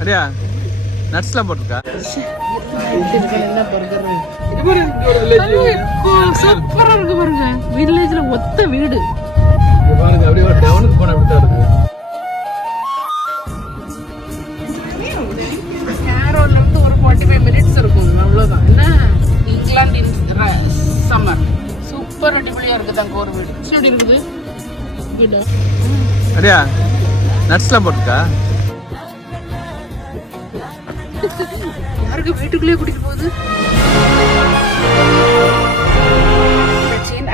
அடியா நட்ஸ்லாம் போட்டுருக்கா? சூப்பரா இருக்கு பாருங்க. வில்லேஜ்ல ஒத்த வீடு பாருங்க, அப்படியே ஒரு டவுனுக்கு போன அப்படித்தான் இருக்கு. கேரோல இருந்து ஒரு 45 மினிட்ஸ் இருக்கும், அவ்வளவுதான். என்ன இங்கிலாந்து இன் சம்மர் சூப்பர் அடிப்படையா இருக்குது. அங்க ஒரு வீடு எப்படி இருக்குது வீடு. அடியா நட்ஸ்லாம் போட்டுருக்கா? யாருக்கு வீட்டுக்குள்ளேயே கூட்டிட்டு போகுது.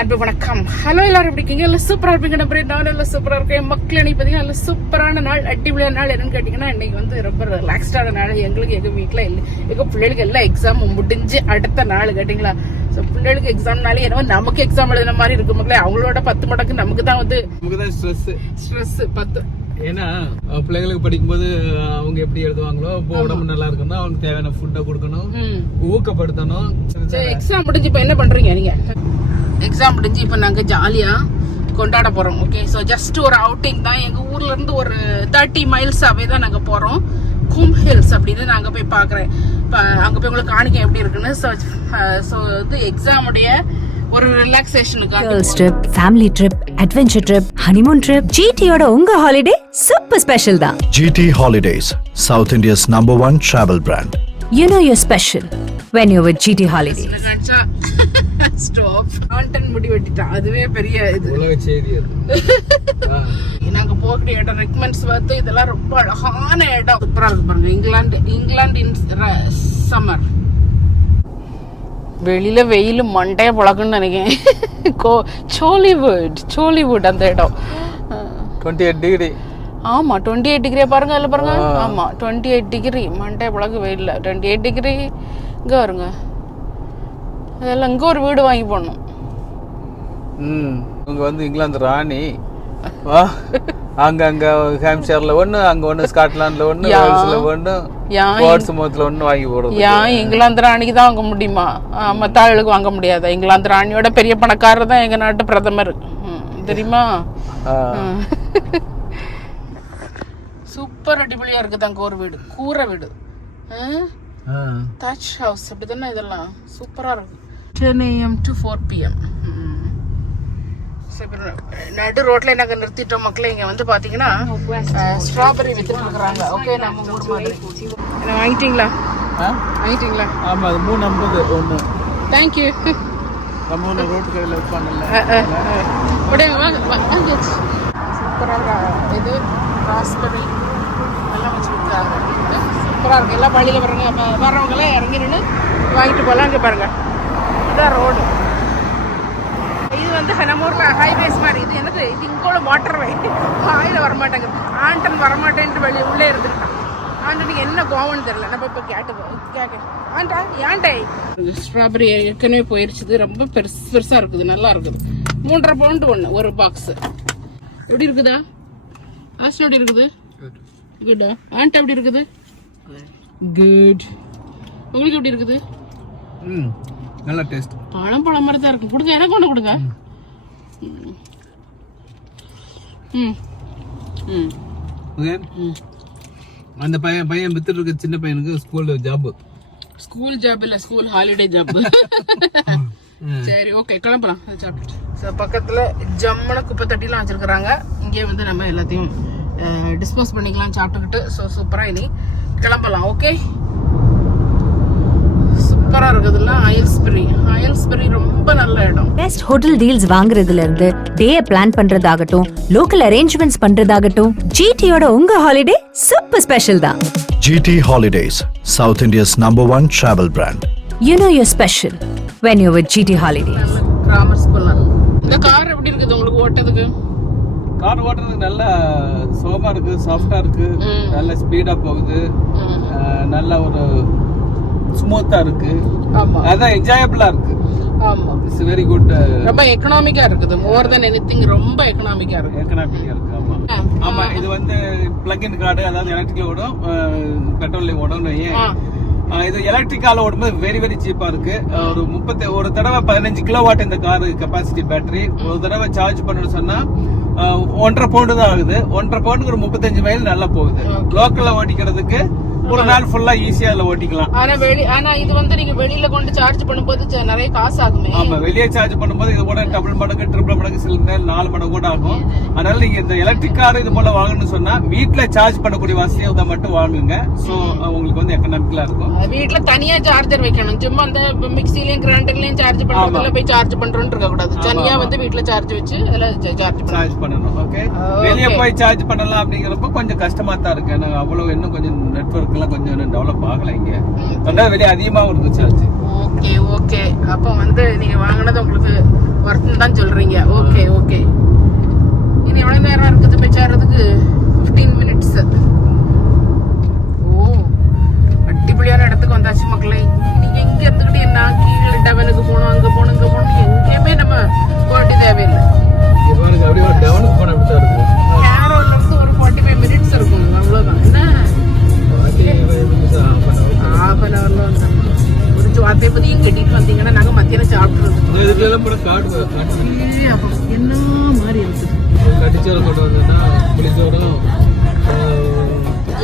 அன்பு வணக்கம். ஹலோ, எல்லாரும் எப்படி இருக்கீங்க? எல்லாம் சூப்பரா இருப்பீங்க நம்புறேன். நான் எல்லாம் சூப்பரா இருக்கேன். மக்கள் அன்னைக்கு பாத்தீங்கன்னா எல்லாம் சூப்பரான நாள், அடிப்படையான நாள். என்னன்னு கேட்டீங்கன்னா இன்னைக்கு வந்து ரொம்ப ரிலாக்ஸ்டான நாள். எங்களுக்கு எங்க வீட்டுல எங்க பிள்ளைகளுக்கு எல்லாம் எக்ஸாம் முடிஞ்சு அடுத்த நாள் கேட்டீங்களா. பிள்ளைகளுக்கு எக்ஸாம்னாலே என்னவோ நமக்கு எக்ஸாம் எழுதுன மாதிரி இருக்கு மக்களே. அவங்களோட 10 மடங்கு நமக்கு தான் வந்து ஸ்ட்ரெஸ் 10. ஏன்னா பிள்ளைங்களுக்கு படிக்கும்போது அவங்க எப்படி எழுதுவாங்களோ, இப்போ உடம்பு நல்லா இருக்கணும், அவங்க தேவையான ஃபுட்டை கொடுக்கணும், ஊக்கப்படுத்தணும். எக்ஸாம் முடிஞ்சு இப்ப என்ன பண்றீங்க நீங்க? எக்ஸாம் முடிஞ்சு இப்ப நாங்க ஜாலியா கொண்டாட போறோம். ஓகே, ஸோ ஜஸ்ட் ஒரு அவுட்டிங் தான். எங்க ஊர்ல இருந்து ஒரு 30 மைல்ஸ் அவே தான் நாங்க போறோம். கூம் ஹில்ஸ் அப்படின்னு நாங்க போய் பாக்குறேன். அங்க போய் உங்களுக்கு காணிக்க எப்படி இருக்குன்னு. ஸோ வந்து எக்ஸாம் உடைய ஒரு ரிலாக்ஸேஷனுக்காக girls trip, family trip, adventure trip, honeymoon trip, ஜிடியோட உங்க ஹாலிடே சூப்பர் ஸ்பெஷல் தான். GT Holidays, South India's #1 travel brand. You know you're special when you're with GT Holidays. Stop content முடி வெட்டிட்டான். அதுவே பெரிய இது உலக செய்தி. நாங்க போகிற இடம் ரெக்கமெண்ட்ஸ் பார்த்து இதெல்லாம் ரொம்ப அழகான இடம். சூப்பரா இருக்கு பாருங்க. இங்கிலாந்து இன் சம்மர். வெளியில வெயில் மண்டைய பழக்குன்னு நினைக்கிறேன். சோலிவுட் அந்த இடம் 28 டிகிரி. ஆமா 28 டிகிரியா பாருங்க. அதுல பாருங்க. ஆமா 28 டிகிரி மண்டைய பழகு வெயில்ல 28 டிகிரி. இங்க வருங்க. அதெல்லாம் இங்க ஒரு வீடு வாங்கி போடணும். இவங்க வந்து இங்கிலாந்து ராணி. அங்க ஹாம்ஷயர்ல ஒண்ணு, அங்க ஒண்ணு, ஸ்காட்லாந்துல ஒண்ணு, வேல்ஸ்ல ஒண்ணு, போர்ட்ஸ்மவுத்ல ஒண்ணு வாங்கி போடுறது. ஏன் இங்கிலாந்து ராணிக்கு தான் வாங்க முடியுமா? மத்த ஆளுக்கு வாங்க முடியாதா? இங்கிலாந்து ராணியோட பெரிய பணக்காரர் தான் எங்க நாட்டு பிரதமர், தெரியுமா? சூப்பர் அடிப்படையா இருக்குது அங்க ஒரு வீடு, கூரை வீடு, தச் ஹவுஸ் அப்படிதானே. இதெல்லாம் சூப்பரா இருக்கு. 10 AM to 4 PM. நடு ரோட்ல நாங்க நிறுத்திட்டோம் மக்களே. இங்க வந்து பாத்தீங்கன்னா ஸ்ட்ராபெரி வித்துட்டு இருக்காங்க. ஓகே, நம்ம ஊர் மாதிரி. என்ன வாங்கிட்டீங்களா? வாங்கிட்டீங்களா? ஆமா, அது 350 ஒண்ணு. Thank you. நம்ம ஊர்ல ரோட் கடையில உட்கார்ந்தல. உடனே வாங்க. சூப்பரா இது ராஸ்பெரி எல்லாம் வச்சு விற்கிறாங்க. சூப்பரா இருக்கு. எல்லாம் வழியில வர்றவங்க எல்லாம் இறங்கி நின்று வாங்கிட்டு போகலாம். இங்க பாருங்க, இதான் ரோடு. இது வந்து நம்ம ஊர்ல ஹைவேஸ் மாதிரி. இது என்னது? இது இங்கோட வாட்டர்வே. ஹாயில வரமாட்டாங்க. ஆண்டன் வரமாட்டேன்ட்டு வெளியே உள்ளே இருந்துருக்கான். ஆண்டனுக்கு என்ன கோவம்னு தெரியல. நம்ம இப்ப கேட்க ஆண்டா ஏன்டே. ஸ்ட்ராபெரி ஏற்கனவே போயிருச்சுது. ரொம்ப பெருசா இருக்குது, நல்லா இருக்குது. 3.5 பவுண்ட் ஒன்று ஒரு பாக்ஸ். எப்படி இருக்குதா? ஆஸ்ட் எப்படி இருக்குது? குட்டா. ஆண்ட் எப்படி இருக்குது? குட். உங்களுக்கு எப்படி இருக்குது? நல்ல டேஸ்ட். பழம் மாதிரி தான் இருக்கு. கொடுங்க, எனக்கு ஒன்று கொடுங்க. அந்த பையன் வித்துட்டு இருக்க சின்ன பையனுக்கு ஸ்கூல் ஜாப் இல்ல, ஸ்கூல் ஹாலிடே ஜாப். சரி, ஓகே, கிளம்பலாம். சாப்பிட்டு பக்கத்துல ஜம்மன குப்பை தட்டிலாம் வச்சிருக்கிறாங்க. இங்கே வந்து நம்ம எல்லாத்தையும் டிஸ்போஸ் பண்ணிக்கலாம் சாப்பிட்டுக்கிட்டு. ஸோ சூப்பரா இனி கிளம்பலாம். ஓகே, சூப்பரா இருக்குதுல்ல. அயல்ஸ்பெரி ரொம்ப நல்ல இடம். பெஸ்ட் ஹோட்டல் டீல்ஸ் வாங்குறதுல இருந்து டே பிளான் பண்றதாகட்டும், லோக்கல் அரேஞ்ச்மெண்ட்ஸ் பண்றதாகட்டும், ஜிடியோட உங்க ஹாலிடே சூப்பர் ஸ்பெஷல் தான். GT Holidays, South India's #1 travel brand. You know you're special when you're with GT Holidays. Grammar ஸ்கூல்ல. இந்த கார் எப்படி இருக்குது உங்களுக்கு ஓட்டதுக்கு? கார் ஓட்டுறதுக்கு நல்ல சோமா இருக்கு, சாஃப்டா இருக்கு, நல்ல ஸ்பீடா போகுது, நல்ல ஒரு ஸ்மூத்தா இருக்கு. ஆமா, அதான் என்ஜாயபிளா இருக்கு. ஆமா, இட்ஸ் வெரி குட். ரொம்ப எக்கனாமிக்கா இருக்குது. மோர் தென் எனிதிங் ரொம்ப எக்கனாமிக்கா இருக்கு. ஆமா ஆமா. இது வந்து பிளக் இன் கார்டு, அதாவது எலக்ட்ரிக்கல் ஓடும், பெட்ரோல் ஓடும். இது எலக்ட்ரிக்கால ஓடும்போது வெரி வெரி சீப்பா இருக்கு. ஒரு தடவை 15 கிலோவாட் இந்த கார் கெப்பாசிட்டி பேட்டரி. ஒரு தடவை சார்ஜ் பண்ணணும்னு சொன்னா 1.5 பவுண்டு தான் ஆகுது. 1.5 பவுண்டுக்கு ஒரு 35 மைல் நல்லா போகுது. லோக்கல்ல ஓட்டிக்கிறதுக்கு ஒரு நாள் ஃபுல்லா ஈஸியா அதுல ஓட்டிக்கலாம். ஆனா இது வந்து நீங்க வெளியில கொண்டு சார்ஜ் பண்ணும்போது நிறைய காசு ஆகுமே. ஆமா, வெளியே சார்ஜ் பண்ணும்போது இது கூட டபுள் மடங்கு ட்ரிபிள் மடங்கு சில நேரம் 4 மடங்கு கூட ஆகும். அதனால நீங்க இந்த எலக்ட்ரிக் கார் இது போல வாங்கணும்னு சொன்னா வீட்டுல சார்ஜ் பண்ணக்கூடிய வசதியை மட்டும் வாங்குங்க. சோ உங்களுக்கு வந்து எக்கனாமிக்கலா இருக்கும். வீட்டுல தனியா சார்ஜர் வைக்கணும். சும்மா அந்த மிக்சிலயும் கிரைண்டர்லயும் சார்ஜ் பண்றதுல போய் சார்ஜ் பண்றோம்னு இருக்க கூடாது. தனியா வந்து வீட்டுல சார்ஜ் வச்சு சார்ஜ் பண்ணணும். ஓகே, வெளியே போய் சார்ஜ் பண்ணலாம் அப்படிங்கிறப்ப கொஞ்சம் கஷ்டமா தான் இருக்கு. ஏன்னா அவ்வளவு இன்னும் கொஞ்சம் நெட்வொர்க் எல்லாம் கொஞ்சம் டெவலப் ஆகல இங்க. ரெண்டாவது வெளியே அதிகமா இருக்கு சார்ஜ். ஓகே ஓகே, அப்ப வந்து நீங்க வாங்கினது உங்களுக்கு ஒர்த் தான் சொல்றீங்க. ஓகே ஓகே, இனி எவ்வளவு நேரம் இருக்குது போய் சேர்றதுக்கு? 15 மினிட்ஸ். ஓ, அடிப்படையான இடத்துக்கு வந்தாச்சு மக்களே. நீங்க எங்க இருந்துகிட்டு என்ன கீழே டெவனுக்கு போகணும், அங்க போகணும், இங்க போகணும், எங்கேயுமே நம்ம போட்டி தேவையில்லை. அப்படியே ஒரு டெவனுக்கு போன அப்படி தான் இருக்கும். கேரோல இருந்து ஒரு 45 மினிட்ஸ் இருக்கும், அவ்வளவுதான். என்ன half an hourல வந்து ஒரு ஜோத்தை பதியும் கட்டிட்டு வந்தீங்கன்னா நாங்க மத்தியானம் சாப்பிட்டுருவோம். என்ன மாதிரி இருக்குது. கட்டிச்சோறு கொண்டு வந்தோம்னா புளிச்சோறும்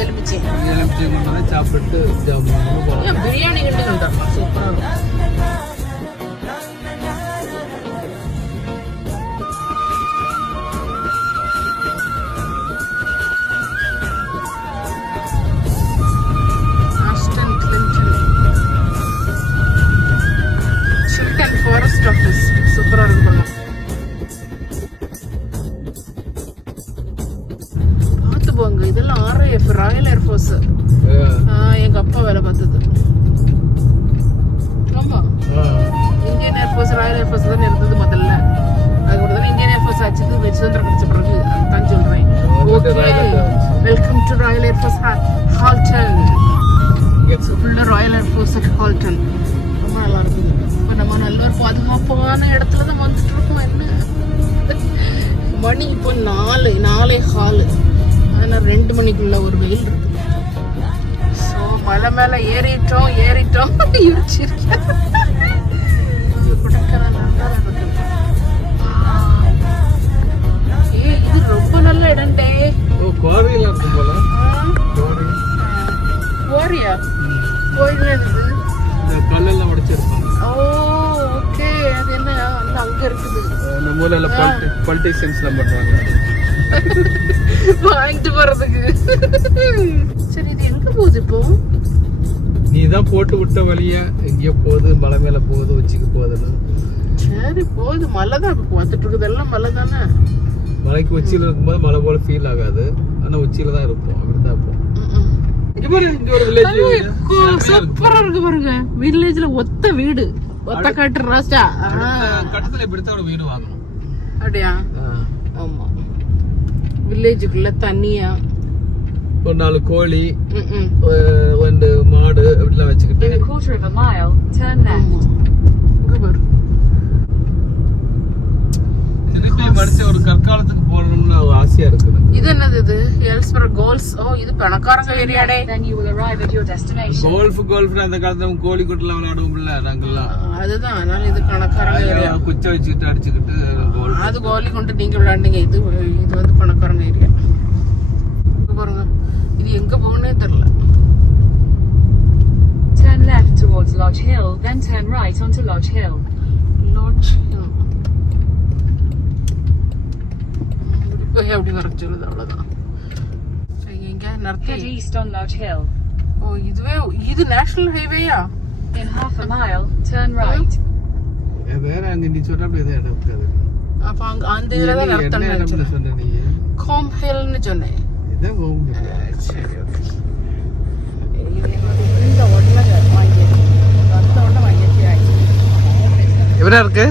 எலுமிச்சை கொண்டு வந்து சாப்பிட்டு பிரியாணி கண்டுகள் தான் சூப்பரா இருக்கும். ஃபாரஸ்ட் ஆஃபீஸ் சூப்பரா இருக்கு. பார்த்து போங்க, இதெல்லாம் RAF ராயல் ஏர்ஃபோர்ஸ். எங்க அப்பா வேலை பார்த்தது. ஆமா, இந்தியன் ஏர்ஃபோர்ஸ் ராயல் ஏர்ஃபோர்ஸ் தான் இருந்தது முதல்ல. அதுக்கப்புறம் தான் இந்தியன் ஏர்ஃபோர்ஸ் ஆச்சு சுதந்திரம் கிடைச்ச பிறகு. அதுதான் சொல்றேன். Okay, welcome to royal air force Halton. ஃபுல்லா ராயல் ஏர்ஃபோர்ஸ் ஹால்டன். ரொம்ப நல்லா இருக்குது. இப்போ நம்ம நல்ல ஒரு பாதுகாப்பான இடத்துல தான் வந்துட்டு இருக்கோம். என்ன மணி இப்போ 4:15. ஆனால் 2 மணிக்குள்ள ஒரு வெயில் இருக்கு. ஸோ மலை மேலே ஏறிட்டோம் யோசிச்சிருக்கேன். இது ரொம்ப நல்ல இடம்டே. கோரியா கோயில் இருக்குது. கல்லெல்லாம் உடைச்சிருப்பாங்க. ஓ ஓகே, அது என்ன அங்க இருக்குது. நம்ம ஊர்ல பொலிட்டிஷியன்ஸ் எல்லாம் பண்றாங்க வாங்கிட்டு போறதுக்கு. சரி, இது எங்க போகுது இப்போ? நீ தான் போட்டு விட்ட வழியா எங்கேயோ போகுது, மலை மேல போகுது, உச்சிக்கு போகுதுன்னு. சரி போகுது, மலை தான் இப்போ பார்த்துட்டு இருக்குது. எல்லாம் மலை தானே. மலைக்கு உச்சியில இருக்கும்போது மலை போல ஃபீல் ஆகாது. ஆனா உச்சியில தான் இருப்போம். அப்படிதான் இருப்போம். சூப்பரா இருக்கு பாருங்க. வில்லேஜ்ல ஒத்த வீடு, ஒத்த காட்டு ராஸ்டா. கட்டத்துல இப்படித்தான் ஒரு வீடு வாங்கணும். அப்படியா? ஆமா, வில்லேஜுக்குள்ள தண்ணியா ஒரு 4 கோழி, 2 மாடு அப்படிலாம் வச்சுக்கிட்டு மனுஷன் ஒரு கற்காலத்துக்கு போகணும்னு ஆசையா இருக்குது. இது என்னது? இது எல்ஸ்பர் கோல்ஸ். ஓ, இது பணக்காரங்க ஏரியாடே. கோல்ஃப் அந்த காலத்துல கோழி குட்டெல்லாம் விளையாடுவோம்ல நாங்கெல்லாம். அதுதான், அதனால இது பணக்காரங்க ஏரியா. குச்சை வச்சுக்கிட்டு அடிச்சுக்கிட்டு அது கோலி கொண்டு நீங்க விளையாண்டீங்க. இது வந்து பணக்காரங்க ஏரியா. பாருங்க, இது எங்க போகணும்னே தெரியல. Turn left towards Lodge Hill, then turn right onto Lodge Hill. Lodge Hill. அப்படி வர சொல்லுது, அவ்வளவுதான். எங்க நிறுத்தி? Head east on Lodge Hill. ஓ, இது national ஹைவேயா? In half a mile, turn right. வேற அங்க நீ சொல்ற அப்படி இடம் இருக்காது. அப்ப அங்க அந்த இதுல தான் நிறுத்தணும் சொன்ன நீ. கோம் ஹில்னு சொன்னேன். இதான் கோம் ஹில். சரி, ஓகே. இந்த ஒண்ணு வாங்கி வந்த உடனே வாங்கியாச்சு. எவ்வளோ இருக்கு?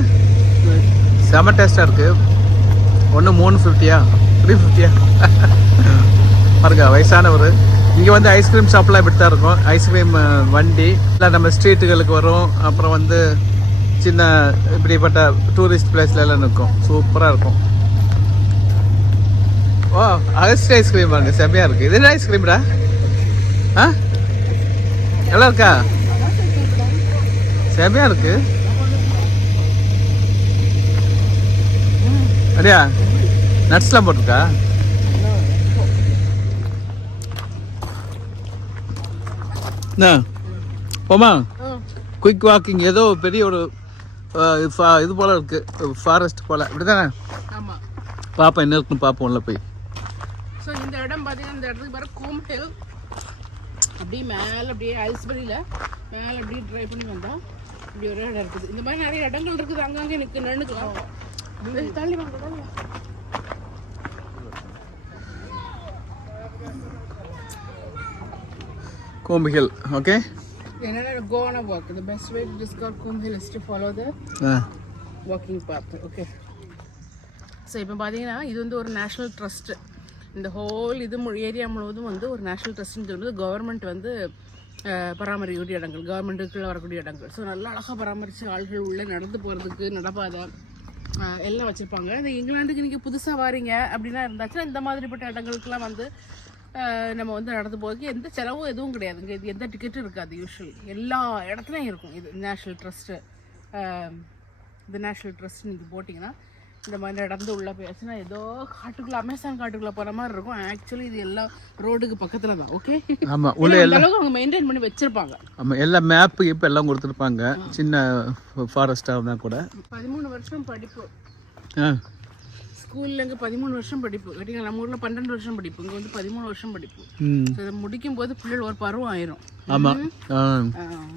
செம டேஸ்டா இருக்கு. ஒன்று 350யா 350யா பாருங்க, வயசானவர். இங்கே வந்து ஐஸ்கிரீம் ஷாப்லாம் இப்படி தான் இருக்கும். ஐஸ்கிரீம் வண்டி இல்லை நம்ம ஸ்ட்ரீட்டுகளுக்கு வரும். அப்புறம் வந்து சின்ன இப்படிப்பட்ட டூரிஸ்ட் பிளேஸ்ல எல்லாம் நிற்கும். சூப்பராக இருக்கும். ஓ, அகஸ்ட் ஐஸ்கிரீம் பாருங்க, செம்மையாக இருக்குது. இது என்ன ஐஸ்கிரீம்டா? ஆ, நல்லா இருக்கா? செம்மையாக இருக்கு. அப்படியா? நட்ஸ்லாம் போட்டிருக்கா? என்ன போமா குயிக் வாக்கிங் ஏதோ பெரிய ஒரு இது போல இருக்கு ஃபாரஸ்ட் போல இப்படிதானே ஆமாம். பாப்பா என்ன இருக்குன்னு பார்ப்போம்ல போய். ஸோ இந்த இடம் பார்த்தீங்கன்னா இந்த இடத்துக்கு பாரு கூம் ஹில், அப்படியே மேலே அப்படியே ஐஸ்பரியில் மேலே அப்படியே ட்ரை பண்ணி வந்தோம். இப்படி ஒரு இடம் இருக்குது. இந்த மாதிரி நிறைய இடங்கள் இருக்குது. அங்கங்கே நின்றுக்கலாம். தள்ளி வாங்க தள்ளி வாங்க. Combe Hill, okay? என்னென்ன go on a walk. The best way to discover Combe Hill is to follow the walking path. Okay. So இப்போ பார்த்தீங்கன்னா இது வந்து ஒரு நேஷ்னல் ட்ரஸ்ட்டு. இந்த ஹோல் இது ஏரியா முழுவதும் வந்து ஒரு நேஷ்னல் ட்ரஸ்ட்னு சொல்லுது. கவர்மெண்ட் வந்து பராமரிக்கக்கூடிய இடங்கள், கவர்மெண்ட்டுக்குள்ளே வரக்கூடிய இடங்கள். ஸோ நல்லா அழகாக பராமரித்து ஆள்கள் உள்ளே நடந்து போகிறதுக்கு நடப்பாதை எல்லாம் வச்சுருப்பாங்க. இந்த இங்கிலாந்துக்கு நீங்கள் புதுசாக வாரீங்க அப்படின்னா இருந்தாச்சுன்னா இந்த மாதிரிப்பட்ட இடங்களுக்கெல்லாம் வந்து நம்ம வந்து நடந்து போகிறதுக்கு எந்த செலவும் எதுவும் கிடையாது. இங்கே இது எந்த டிக்கெட்டும் இருக்காது. யூஸ்வலி எல்லா இடத்துலையும் இருக்கும். இது நேஷ்னல் ட்ரஸ்ட்டு. இந்த நேஷ்னல் ட்ரஸ்ட் நீங்கள் போட்டிங்கன்னா இந்த மாதிரி நடந்து உள்ளே போயாச்சுன்னா ஏதோ காட்டுக்குள்ளே அமேசான் காட்டுக்குள்ளே போகிற மாதிரி இருக்கும். ஆக்சுவலி இது எல்லாம் ரோடுக்கு பக்கத்தில் தான். ஓகே. ஆமாம். உள்ள அளவுக்கு அவங்க மெயின்டைன் பண்ணி வச்சுருப்பாங்க. ஆமாம். எல்லாம் மேப்பு இப்போ எல்லாம் கொடுத்துருப்பாங்க. சின்ன ஃபாரஸ்ட்டாக இருந்தால் கூட 13 வருஷம் படிப்பு. ஸ்கூலில் இங்கே 13 வருஷம் படிப்பு கேட்டிங்க. நம்ம ஊரில் 12 வருஷம் படிப்பு, இங்கே வந்து 13 வருஷம் படிப்பு. ஸோ இதை முடிக்கும் போது பிள்ளைகள் ஒரு பருவம் ஆயிரும். ஆமாம்.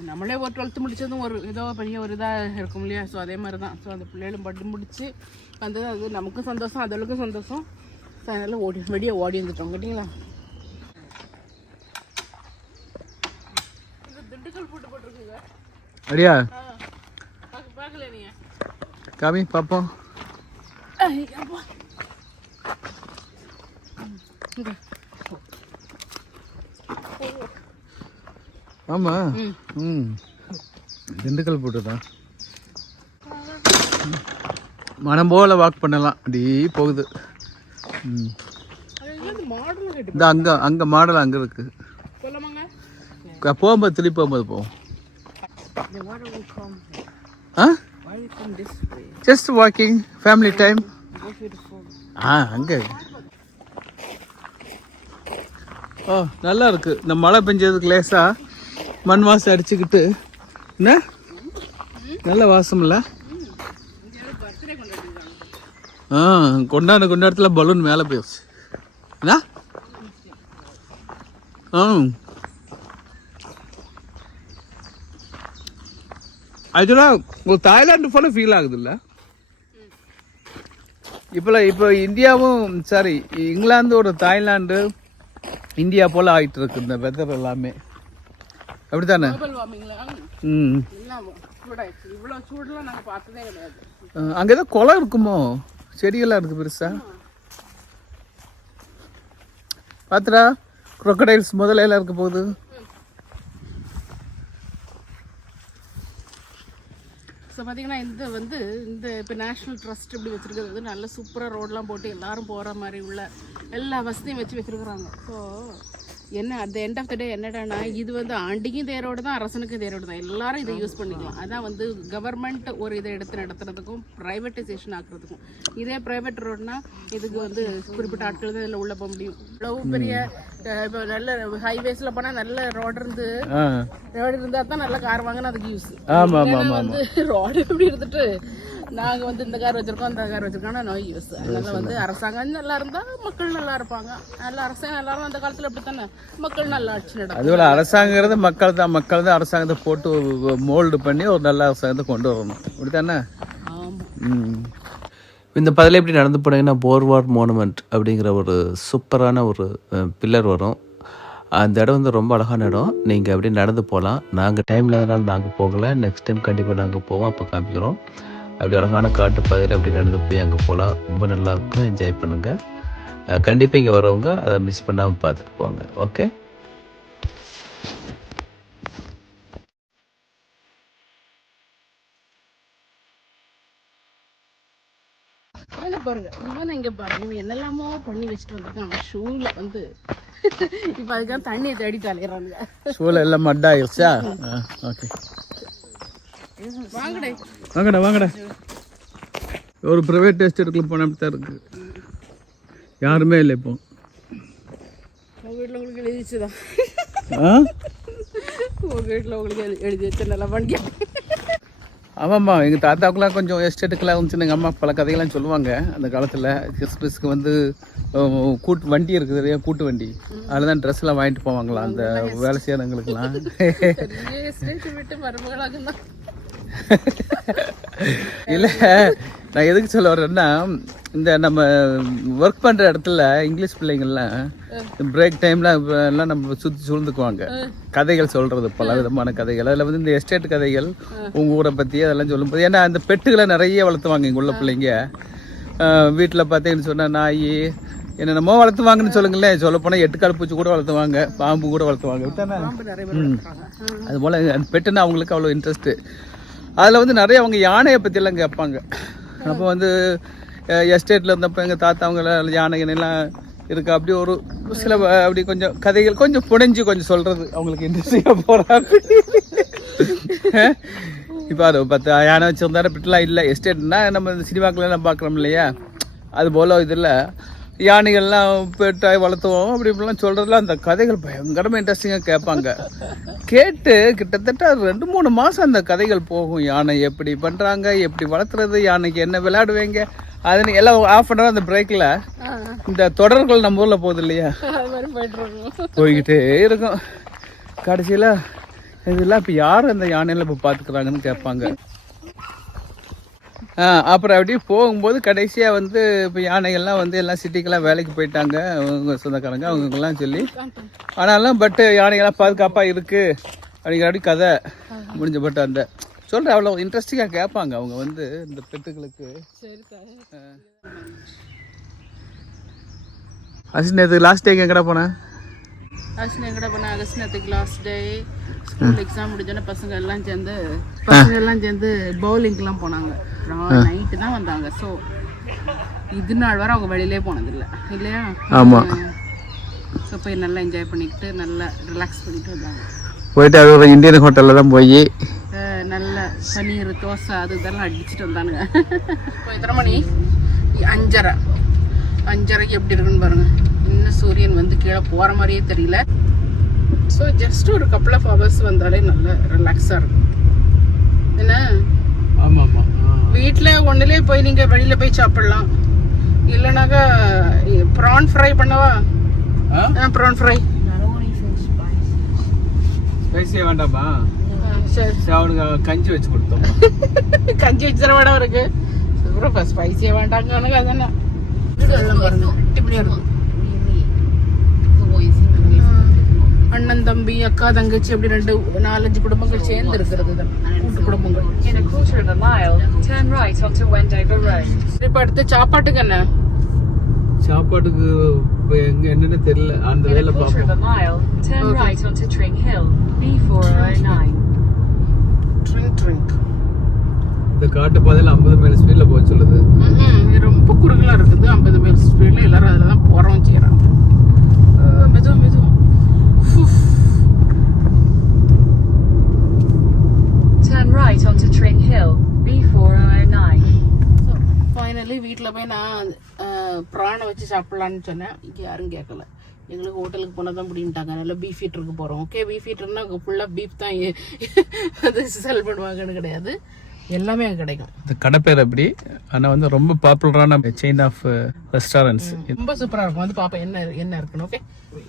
நம்மளே ஒரு 12th முடித்ததும் ஒரு ஏதோ பெரிய ஒரு இதாக இருக்கும் இல்லையா? ஸோ அதே மாதிரி தான். ஸோ அந்த பிள்ளைகளும் பட்டு முடிச்சு வந்தது அது நமக்கும் சந்தோஷம், அதவளுக்கும் சந்தோஷம். ஸோ அதனால வெளியே ஓடி வந்துட்டோம் கேட்டிங்களா. இது திண்டுக்கல் போட்டு போட்டிருக்குங்க. அப்படியா? பார்க்கல நீங்கள்? காமி பார்ப்போம். ஆமா. திண்டுக்கல் போட்டுதான் மனம் போல வாக் பண்ணலாம். அப்படி போகுது. இந்த அங்க மாடல் அங்க இருக்கு. போகும்போது திருப்பி போகும்போது போவோம். Just walking, family time. அங்க நல்லா இருக்கு. இந்த மழை பெஞ்சதுக்கு லேசா மண் வாசம் அடிச்சுக்கிட்டு என்ன நல்ல வாசம் இல்ல? கொண்டாடத்துல பலூன் மேலே போயிடுச்சு. என்ன ஆக்சுவலாக ஒரு தாய்லாண்டு போல ஃபீல் ஆகுது இல்லை? இப்போ இந்தியாவும் சாரி இங்கிலாந்தோட தாய்லாண்டு இந்தியா போல ஆகிட்டு இருக்கு இந்த வெதர் எல்லாமே. அப்படித்தானே? அங்கே ஏதோ குளம் இருக்குமோ? செடிகள்லாம் இருக்கு பெருசா. பார்த்துடா crocodiles முதல்ல எல்லாம் இருக்க போகுது. ஸோ பார்த்தீங்கன்னா இந்த வந்து இந்த இப்போ நேஷ்னல் ட்ரஸ்ட் இப்படி வச்சுருக்கிறது வந்து நல்ல சூப்பராக ரோடெலாம் போட்டு எல்லோரும் போகிற மாதிரி உள்ள எல்லா வசதியும் வச்சு வச்சுருக்குறாங்க. ஸோ என்ன at the end of the day என்னடானா இது வந்து ஆண்டிக்கும் தேரோடு தான், அரசனுக்கும் தேரோடு தான். எல்லாரும் இதை யூஸ் பண்ணிக்கலாம். அதான் வந்து கவர்மெண்ட் ஒரு இதை எடுத்து நடத்துறதுக்கும் ப்ரைவேட்டைசேஷன் ஆக்குறதுக்கும். இதே ப்ரைவேட் ரோடுனா இதுக்கு வந்து குறிப்பிட்ட ஆட்கள் தான் இதில் உள்ளே போக முடியும். இவ்வளவு பெரிய இப்போ நல்ல ஹைவேஸில் போனால் நல்ல ரோடு இருந்தால் தான் நல்ல கார் வாங்கினா அதுக்கு யூஸ். வந்து ரோடு எப்படி இருந்துட்டு நாங்கள் வந்து இந்த கார் வச்சுருக்கோம் அந்த கார் வச்சுருக்கோம்னா நோ யூஸ். அதனால வந்து அரசாங்கம் நல்லா இருந்தால் மக்கள் நல்லா இருப்பாங்க. நல்ல அரசாங்கம் நல்லா இருக்கும். அந்த காலத்தில் எப்படி தானே மக்கள் நல்லா ஆட்சி நடக்கும். அதுபோல் அரசாங்கிறது மக்கள் தான் அரசாங்கத்தை போட்டு மோல்டு பண்ணி ஒரு நல்ல அரசாங்கத்தை கொண்டு வரணும். அப்படி தானே? இந்த பதில் எப்படி நடந்து போனீங்கன்னா போர்வார் மோனுமெண்ட் அப்படிங்கிற ஒரு சூப்பரான ஒரு பில்லர் வரும். அந்த இடம் வந்து ரொம்ப அழகான இடம். நீங்கள் அப்படியே நடந்து போகலாம். நாங்கள் டைமில் அதனால் நாங்கள் போகலை. நெக்ஸ்ட் டைம் கண்டிப்பாக நாங்கள் போவோம். அப்போ காமிக்கிறோம். அப்படி அழகான காட்டு பாதையில் அப்படி நடந்து போய் அங்கே போகலாம். ரொம்ப நல்லாயிருக்கும். என்ஜாய் பண்ணுங்கள். கண்டிப்பாக இங்கே வரவங்க அதை மிஸ் பண்ணாமல் பார்த்துட்டு போங்க. ஓகே. பாருங்க இவன் இங்கே பாருங்க இவன் என்னெல்லாமோ பண்ணி வச்சுட்டு வந்துருக்கான். ஷூவில் வந்து இப்போ அதுக்காக தண்ணியை தேடி தலையிறாங்க. ஷூவில் எல்லாம் மட்டாயிருச்சா? ஓகே வாங்கடா. ஒரு ப்ரைவேட் டெஸ்ட் எடுக்கல போனப்படி தான் இருக்கு. யாருமே இல்லை இப்போ. வீட்டில் உங்களுக்கு எழுதிச்சுதான் உங்கள் வீட்டில் உங்களுக்கு எழுதி வச்ச நல்லா பண்ணி. ஆமாம்மா, எங்கள் தாத்தாவுக்குலாம் கொஞ்சம் எஸ்டேட்டுக்கெல்லாம் இருந்துச்சுன்னு எங்கள் அம்மா பல கதைகள்லாம் சொல்லுவாங்க. அந்த காலத்தில் கிறிஸ்மஸ்க்கு வந்து கூட்டு வண்டி இருக்குது இல்லையா, கூட்டு வண்டி, அதில் தான் ட்ரெஸ்லாம் வாங்கிட்டு போவாங்களாம் அந்த வேலை செய்கிறவங்களுக்குலாம். விட்டு மருமகளாக தான் இல்லை, நான் எதுக்கு சொல்ல வரேன்னா, இந்த நம்ம ஒர்க் பண்ணுற இடத்துல இங்கிலீஷ் பிள்ளைங்கள்லாம் பிரேக் டைமில் எல்லாம் நம்ம சுற்றி சூழ்ந்துக்குவாங்க, கதைகள் சொல்கிறது, பல விதமான கதைகள். அதில் வந்து இந்த எஸ்டேட் கதைகள் உங்கள் ஊரை பற்றி அதெல்லாம் சொல்லும்போது, ஏன்னா அந்த பெட்டுகளை நிறைய வளர்த்துவாங்க இங்கே உள்ள பிள்ளைங்க. வீட்டில் பார்த்தீங்கன்னு சொன்னால் நாய் என்னென்னமோ வளர்த்துவாங்கன்னு சொல்லுங்களேன். சொல்லப்போனால் 8 கால் பூச்சி கூட வளர்த்துவாங்க, பாம்பு கூட வளர்த்துவாங்க. அது போல் அந்த பெட்டுன்னா அவங்களுக்கு அவ்வளோ இன்ட்ரெஸ்ட்டு. அதில் வந்து நிறைய அவங்க யானையை பற்றியெல்லாம் கேட்பாங்க. அப்போ வந்து எஸ்டேட்டில் இருந்தப்போ எங்கள் தாத்தா அவங்கள யானைகள்லாம் இருக்கா, அப்படி ஒரு சில அப்படி கொஞ்சம் கதைகள் கொஞ்சம் புனைஞ்சு கொஞ்சம் சொல்கிறது அவங்களுக்கு இன்ட்ரெஸ்டிங்காக போகிறாங்க. இப்போ அது 10 யானை வச்சுருந்தாரு பிட்டுலாம் இல்லை. எஸ்டேட்னா நம்ம சினிமாக்கள்லாம் பார்க்குறோம் இல்லையா, அது போல் இதில் யானைகள்லாம் பெட்டாய் வளர்த்துவோம் அப்படி இப்படிலாம் சொல்கிறதுலாம் அந்த கதைகள் பயங்கரமாக இன்ட்ரெஸ்டிங்காக கேட்பாங்க. கேட்டு கிட்டத்தட்ட 2-3 மாதம் அந்த கதைகள் போகும். யானை எப்படி பண்ணுறாங்க, எப்படி வளர்த்துறது, யானைக்கு என்ன விளையாடுவீங்க, அதுன்னு எல்லாம் ஆஃப் அன் ஹவர் அந்த பிரேக்கில் இந்த தொடர்கள் நம்ம ஊரில் போகுது இல்லையா, போய்கிட்டே இருக்கும். கடைசியில் இதெல்லாம் இப்போ யார் அந்த யானையில் இப்போ பார்த்துக்குறாங்கன்னு கேட்பாங்க. அப்புறம் அப்படியே போகும்போது கடைசியாக வந்து இப்போ யானைகள்லாம் வந்து எல்லாம் சிட்டிக்கெல்லாம் வேலைக்கு போயிட்டாங்க அவங்க சொந்தக்காரங்க அவங்களுக்கெல்லாம் சொல்லி. ஆனாலும் பட்டு யானைகள்லாம் பாதுகாப்பாக இருக்குது அப்படிங்கிற அப்படி கதை முடிஞ்ச. பட் அந்த சொல்கிறேன் அவ்வளோ இன்ட்ரெஸ்டிங்காக கேட்பாங்க அவங்க வந்து இந்த பெட்டுகளுக்கு. அசினத்துக்கு லாஸ்ட் டே எங்கடா போனேன்? அகஸ்டினத்துக்கு லாஸ்ட் டே ஸ்கூல் எக்ஸாம் முடிஞ்சோன்னே பசங்க எல்லாம் சேர்ந்து பவுலிங்க்கெலாம் போனாங்க. நைட்டு தான் வந்தாங்க. ஸோ இது நாள் வரை அவங்க வெளியிலே போனதில்லை இல்லையா? ஆமாம். ஸோ போய் நல்லா என்ஜாய் பண்ணிக்கிட்டு நல்லா ரிலாக்ஸ் பண்ணிட்டு வந்தாங்க. போயிட்டு அது ஒரு இந்தியன் ஹோட்டலில் தான் போய் நல்ல பன்னீர் தோசை அது இதெல்லாம் அடிச்சுட்டு வந்தானுங்க. இப்போ எத்தனை மணி? 5:30 எப்படி இருக்குன்னு பாருங்க. இன்னும் சூரியன் வந்து கீழே போகிற மாதிரியே தெரியல. ஸோ ஜஸ்ட் ஒரு கப்புள் ஆஃப் ஹவர்ஸ் வந்தாலே நல்ல ரிலாக்ஸாக இருக்கும். என்ன? ஆமாம் ஆமாம். வீட்டில் ஒன்றுலே போய் நீங்கள் வெளியில் போய் சாப்பிட்லாம். இல்லைனாக்கா ப்ரான் ஃப்ரை பண்ணவா? ப்ரான் ஃப்ரை ஸ்பைஸியே வேண்டாமா? சரி, அவனுக்கு கஞ்சி வச்சு கொடுத்தோம். கஞ்சி வச்சு தர வேடம் இருக்கு. அப்புறம் ஸ்பைஸியே வேண்டாங்க. அதானே அண்ணன் தம்பி அக்கா தங்கச்சி அப்படி 2-4-5 குடும்பங்கள் சேர்ந்து இருக்கிறது தான் கூட்டு குடும்பங்கள். In a quarter of a mile, turn right onto Wendover Road. இப்போ அடுத்து சாப்பாட்டுக்கு என்ன? சாப்பாட்டுக்கு எங்க என்னன்னு தெரியல. அந்த In a வேலை quarter of a பார்ப்போம். mile, turn right onto Tring Hill, B409. Drink இந்த காட்டு பாதையில் 50 மைல் ஸ்பீடில் போக சொல்லுது. ரொம்ப குறுகலாக இருக்குது. 50 மைல் ஸ்பீடில் எல்லாரும் அதில் தான் போகிறோம் செய்கிறாங்க. மெதுவாக Turn right onto Tring Hill, B409. Finally வீட்டில் போய் நான் ப்ரானை வச்சு சாப்பிட்லான்னு சொன்னேன். இங்கே யாரும் கேட்கல. எங்களுக்கு ஹோட்டலுக்கு போனால் தான் முடியும்ட்டாங்க. அதனால பீஃப் ஈட்டருக்கு போகிறோம். ஓகே, பீஃப் ஈட்டர்னா அங்கே ஃபுல்லாக பீஃப் தான் அது செல் பண்ணுவாங்கன்னு கிடையாது, எல்லாமே அங்கே கிடைக்கும். இந்த கடை பேர் அப்படி, ஆனால் வந்து ரொம்ப பாப்புலரான செயின் ஆஃப் ரெஸ்டாரண்ட்ஸ். ரொம்ப சூப்பராக இருக்கும். வந்து பாப்பா என்ன இருக்குன்னு. Okay,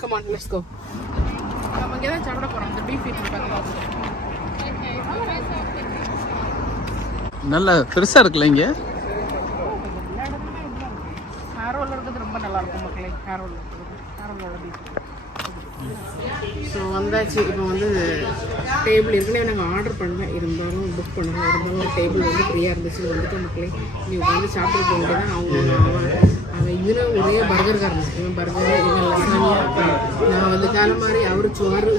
come on, let's go. நம்ம இங்கே தான் சாப்பிட போகிறோம். அந்த பீஃப் ஈட்டர் பார்க்கலாம். நல்லா பெருசாக இருக்குல்ல இங்கே. ஹேரோவில் இருக்கிறது ரொம்ப நல்லா இருக்கும் மக்களே. ஹேரோவில் பீஃப். ஸோ வந்தாச்சு. இப்போ வந்து டேபிள் ஏற்கனவே நாங்கள் ஆர்டர் பண்ணேன், இருந்தாலும் புக் பண்ணணும். இருந்தாலும் ஒரு டேபிள் வந்து ஃப்ரீயாக இருந்துச்சு. வந்துட்டு மக்களே நீ உட்காந்து சாப்பிட்டு போக வேண்டியதான். அவன் இதில் ஒரே பர்கர்காரன். இவன் பர்கர், இவன் லசானியா, நான் வந்து காலம் மாதிரி அவர் சோறு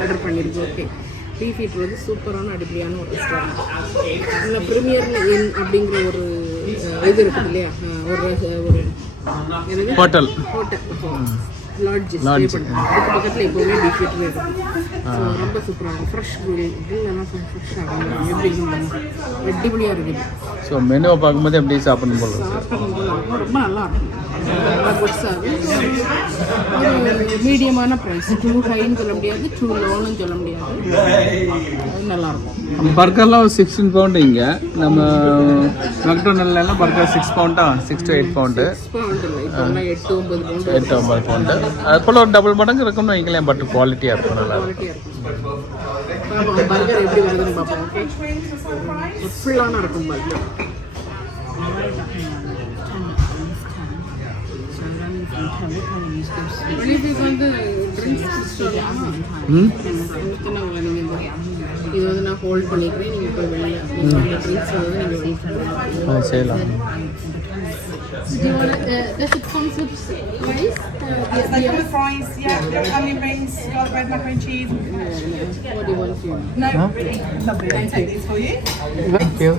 ஆர்டர் பண்ணியிருக்கோம். ஓகே, பீஃப் ஈட்டர் வந்து சூப்பரான அடிப்படையான ஒரு ரெஸ்டாரண்ட். அதில் ப்ரீமியர் இன் அப்படிங்கிற ஒரு இது இருக்குது இல்லையா, ஒரு ஹோட்டல். லாட்ஜ் ஸ்டே பண்ணுறோம். அதுக்கு பக்கத்தில் எப்போவுமே பீஃப் வெட்டரி இருக்கும். ஸோ ரொம்ப சூப்பராக இருக்கும். ஃப்ரெஷ் இல்லைன்னா ஃப்ரெஷ்ஷாக எப்படி வெட்டிபடியாக இருக்குது. ஸோ மெனுவை பார்க்கும்போது எப்படி சாப்பிடணும் போல ரொம்ப நல்லா இருக்கும். நல்லா குட்ஸாக ஒரு மீடியமான ப்ரைஸ். டூ ஹைன்னு சொல்ல முடியாது, டூ லோன்னு சொல்ல முடியாது. அது நல்லாயிருக்கும். நம்ம பர்கர்லாம் 16 பவுண்டு. இங்கே நம்ம மெக்டொனால்ட்லாம் burger 6 Paonta, 6 to 8 pound. 6 pound இல்லை, இப்போ 8-9 பவுண்டு. 8-9 பவுண்டு. அது போல் ஒரு டபுள் மடங்கு இருக்கும்னு வைக்கலாம். பட் குவாலிட்டியாக இருக்கும், நல்லா குவாலிட்டியாக இருக்கும். பர்கர் எப்படி வருதுன்னு பார்ப்போம். ஓகே, ஃபுல்லான இருக்கும் பர்கர். வெளியேக்கு வந்து இது வந்து நான் ஹோல்ட் பண்ணிக்கிறேன். நீங்கள் போய் வெளியே ட்ரிங்க்ஸ் வந்து நீங்கள் வெயிட் பண்ணுங்கள். செய்யலாம். Does it come with rice? With fries, yeah, onion rings, garlic bread, macaroni and cheese. What do you want to? No, lovely. I'll take these for you. Thank you.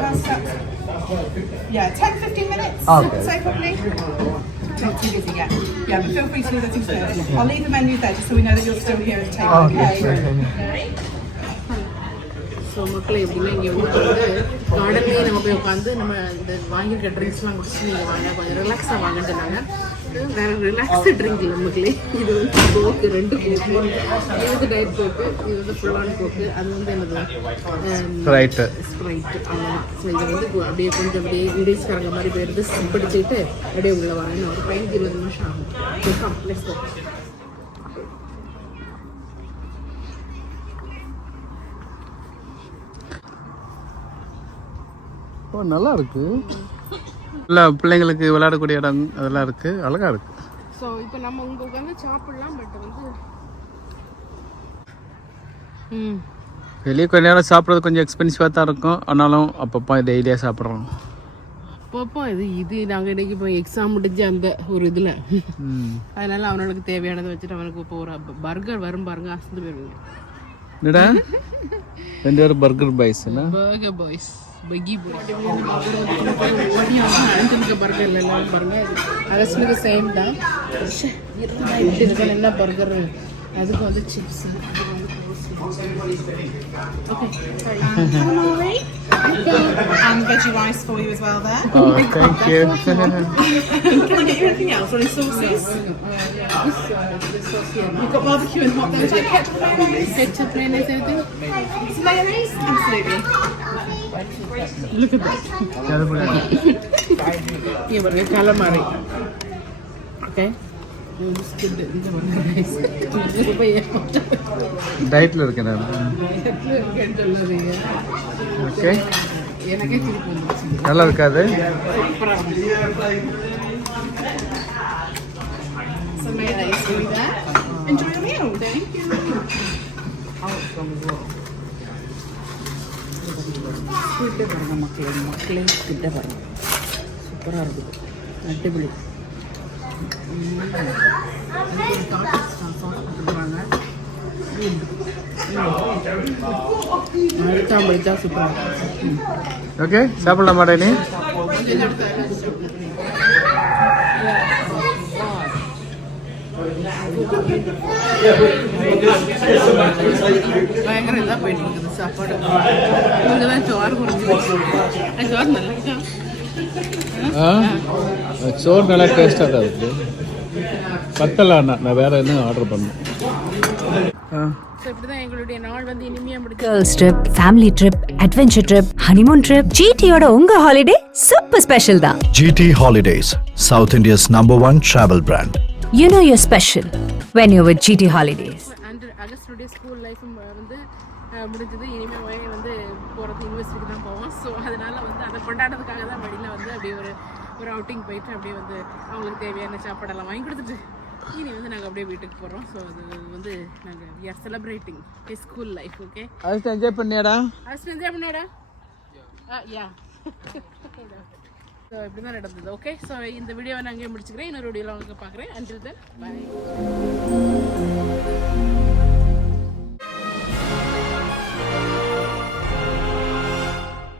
How's that? Yeah, 10-15 minutes. Okay. Say probably. Not too busy yet. Yeah, but feel free to leave that instead. I'll leave the menu there just so we know that you're still here at the table. Okay. So மக்களை எப்படின்னா இங்கே வந்து கார்டன்லேயே நம்ம போய் உட்காந்து நம்ம இந்த வாங்கியிருக்க ட்ரிங்க்ஸ்லாம் குடிச்சு நீங்கள் வாங்க, கொஞ்சம் ரிலாக்ஸாக வாங்கன்னு சொன்னாங்க. வேறு ரிலாக்ஸு ட்ரிங்க் இல்லை மக்களே. இது வந்து கோக்கு, 2 கோக்கு. இது வந்து டயட் கோக்கு, இது வந்து ஃபுல்லான கோக்கு. அது வந்து என்னது ரைட்டு ஸ்ப்ரைட்டு. அவ்வளோதான். ஸோ இது வந்து அப்படியே கொஞ்சம் அப்படியே இங்கிலீஷ்காரங்க மாதிரி போயிடுது பிடிச்சிக்கிட்டு அப்படியே உள்ள வரேன்னு ஒரு 15-20 நிமிஷம் ஆகும். Let's go. ஓ, நல்லா இருக்கு. இல்லை, பிள்ளைங்களுக்கு விளையாடக்கூடிய இடம் அதெல்லாம் இருக்கு, அழகா இருக்கு. ஸோ இப்போ நம்ம இங்கே உட்காந்து சாப்பிடலாம். பட் வந்து வெளியே கொஞ்ச நேரம் சாப்பிட்றது கொஞ்சம் எக்ஸ்பென்சிவாக தான் இருக்கும். ஆனாலும் அப்பப்போ டெய்லியாக சாப்பிட்றோம். அப்பப்போ இது நாங்கள் இன்றைக்கி இப்போ எக்ஸாம் முடிஞ்ச அந்த ஒரு இதில் அதனால அவனுக்கு தேவையானதை வச்சுட்டு அவனுக்கு இப்போ ஒரு பர்கர் வரும் பாருங்க, அசந்து போயிருங்க. என்னடா 2 பேரும் பர்கர் பாய்ஸ்னா? பர்கர் பாய்ஸ், பகி பாய். ஓடி வந்து அழிஞ்சிருக்க பர்கர் எல்லாம் பாருங்க. அகஸ்டுக்கு சேம் தான். என்ன பர்கர், அதுக்கு வந்து chips. Okay. And veggie rice for you as well there. Oh, thank you. Can I get you anything else? Any sauces? We've got barbecue and hot dogs. Ketchup mayonnaise? Ketchup, mayonnaise, anything? Some mayonnaise? Absolutely. Look at that. Here, but calamari. Okay. டயட்டில் இருக்கேன் நான். Okay, எனக்கே திருப்பி வந்துச்சு. நல்லா இருக்காது. Some mayonnaise for you there. Enjoy your meal. Thank you. ஸ்வீட்டே பாருங்க மக்களே கிட்ட பாருங்க. சூப்பராக இருக்குது, அடிப்பொலி. அழுத்தா சூப்பராக இருக்கும். ஓகே, சாப்பிடலாம் மாட்டே நீ? பயங்கர இதாக போயிட்டு இருக்குது சாப்பாடு. இங்கே தான் சோறு குறைஞ்சி. சோறு நல்லா சோறு நல்லா டேஸ்ட்டாக தான் இருக்குது. பத்தலாண்ணா, நான் வேறு என்ன ஆர்டர் பண்ணேன். இப்படிதான் எங்களுடைய நாள் வந்து இனிமையா முடிச்சு. Girls trip, family trip, adventure trip, honeymoon trip, ஜிடியோட உங்க ஹாலிடே சூப்பர் ஸ்பெஷல் தான். GT Holidays, South India's #1 travel brand. You know you're special when you're with GT Holidays. And அகஸ்டுடைய ஸ்கூல் லைஃபும் வந்து முடிஞ்சது. இனிமேல் வந்து போகிறது யூனிவர்சிட்டிக்கு தான் போவோம். ஸோ அதனால வந்து அதை கொண்டாடுறதுக்காக தான் வழியில் வந்து அப்படியே ஒரு அவுட்டிங் போயிட்டு அப்படியே வந்து அவங்களுக்கு தேவையான சாப்பாடெல்லாம் வாங்கி கொடுத்துட்டு இனி வந்து நாங்கள் அப்படியே வீட்டுக்கு போகிறோம். ஸோ அது வந்து நாங்கள் we are celebrating a school life. Okay, அது என்ஜாய் பண்ணியாடா? ஃபர்ஸ்ட் என்ஜாய் பண்ணியாடா? யா. ஸோ இப்படி தான் நடந்தது. ஓகே, ஸோ இந்த வீடியோவை நான் அங்கேயே முடிச்சுக்கிறேன். இன்னொரு வீடியோவில் உங்களுக்கு பார்க்குறேன். Until then by.